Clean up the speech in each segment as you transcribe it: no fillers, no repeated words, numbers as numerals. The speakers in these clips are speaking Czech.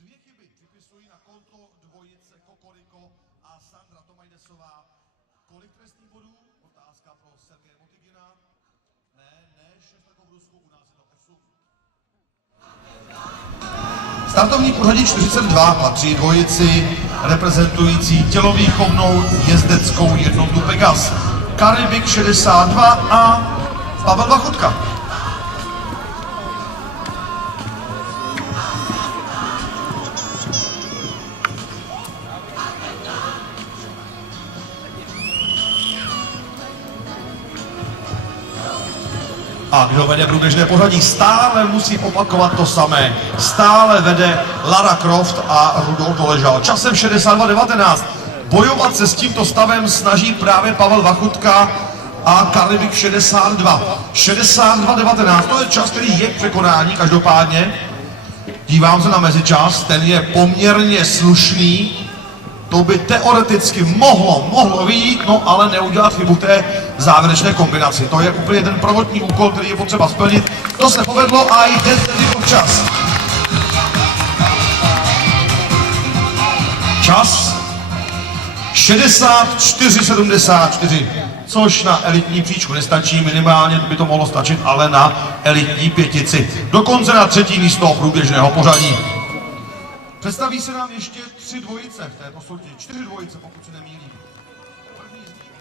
2 chyby připisují na konto dvojice Kokoriko a Sandra Tomajdesová. Kolik trestních bodů? Otázka pro Sergeje Motygina. Ne, 6 jako v Rusku, u nás je to 8. Startovní pořadí 42 patří dvojici reprezentující tělovýchovnou jezdeckou jednotu Pegas. Karibik 62 a Pavel Vachutka. A kdo vede průběžné pořadí, stále musí opakovat to samé. Stále vede Lara Croft a Rudolf Doležal. Časem 62:19. Bojovat se s tímto stavem snaží právě Pavel Vachutka a Karibik 62. 62:19. To je čas, který je k překonání každopádně. Dívám se na mezičas, ten je poměrně slušný. To by teoreticky mohlo vyjít, no ale neudělat chybu té závěrečné kombinaci. To je úplně ten prvotní úkol, který je potřeba splnit. To se povedlo a jde tedy včas. Čas 64:74, což na elitní příčku nestačí, minimálně by to mohlo stačit, ale na elitní pětici. Dokonce na 3. místo průběžného pořadí. Představí se nám ještě 3 dvojice v této soutěži, 4 dvojice, pokud se nemýlím. První z nich.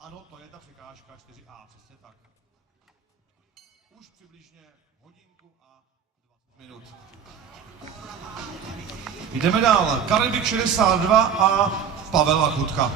Ano, to je ta překážka 4A, přesně tak. Už přibližně hodinku a 20 minut. Jdeme dál. Karibik 62 a Pavel Vachutka.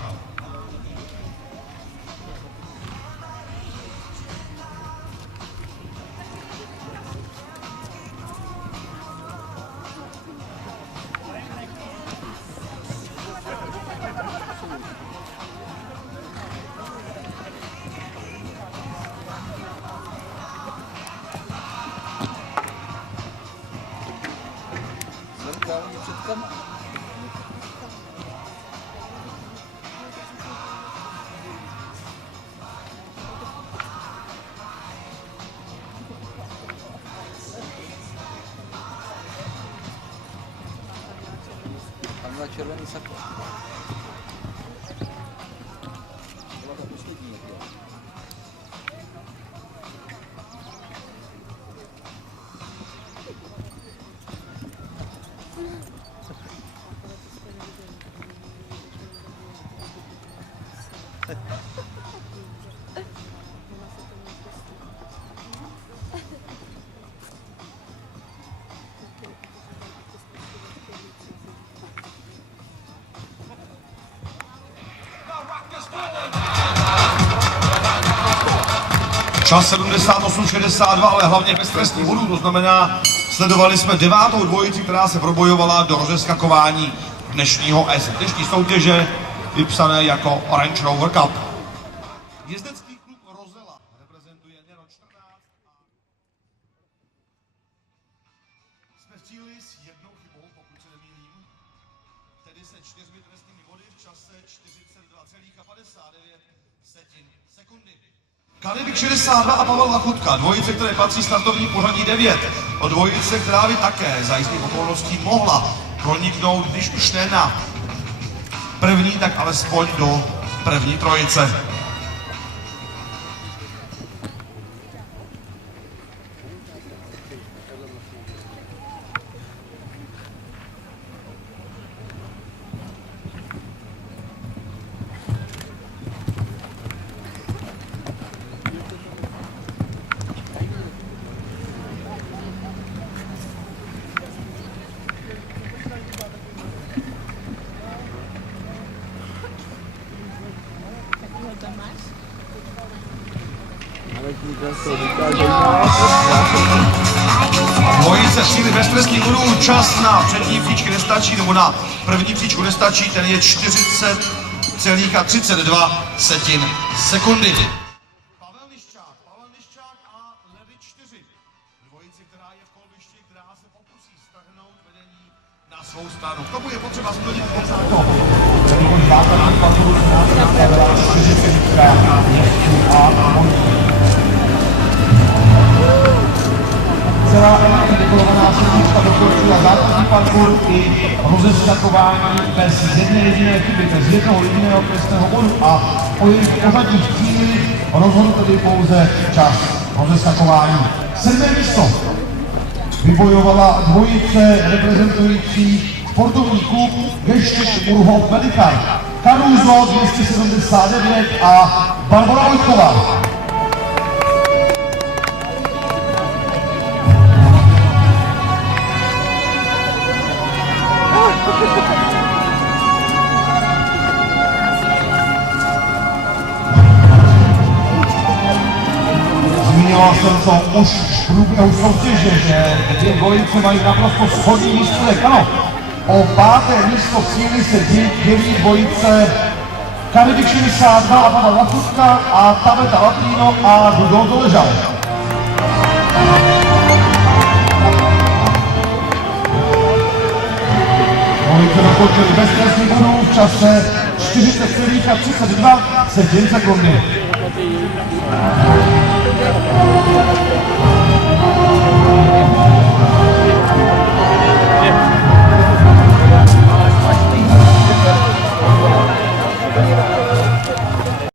Tam na červený sako. Byla ta poslední. Čas 78:62, ale hlavně bez trestních bodů, to znamená, sledovali jsme 9. dvojici, která se probojovala do rozeskakování dnešní soutěže, vypsané jako Orange Rover Cup. Jezdecký klub Rozela reprezentuje Nero 14 a jsme vcílili s 1 chybou, pokud se nemýlím, tedy se 4 trestnými body v čase 42,59 sekundy. Karibik 62 a Pavel Vachutka, dvojice, které patří startovní pořadí 9. O dvojice, která by také za jistých okolností mohla proniknout, když už ne na první, tak alespoň do první trojice. Dvojice síly bez trestních bodů, čas na přední příčky nestačí, nebo na první příčku nestačí, ten je 40,32 sekundy. Pavel Niščák a Levy 4. Dvojice, která je v kolbišti, která se pokusí strhnout na svou stranu. K tomu je potřeba splnit celá dekorovaná silnička dokončila základní parkour i rozeskakování bez jedné jediné chyby, bez jednoho jediného trestného bodu a o jejich pořadích cíli rozhodl tedy pouze čas rozeskakování. 7. místo vybojovala dvojice reprezentující sportovní klub Geštěk Urhov Velikar, Caruso 279 a Barbara Vojtková. Zmiňoval jsem to už v průběhu soutěže, že dvě dvojice mají naprosto shodný výsledek. Ano, o 5. místo v cíli se dělí dvojice Karibik 62 a Pavel Lafutka a Tabeta Latrino a Rudolf Doležal. Dvojice dokončili bez trestných bodů v čase 40,32 sekundy.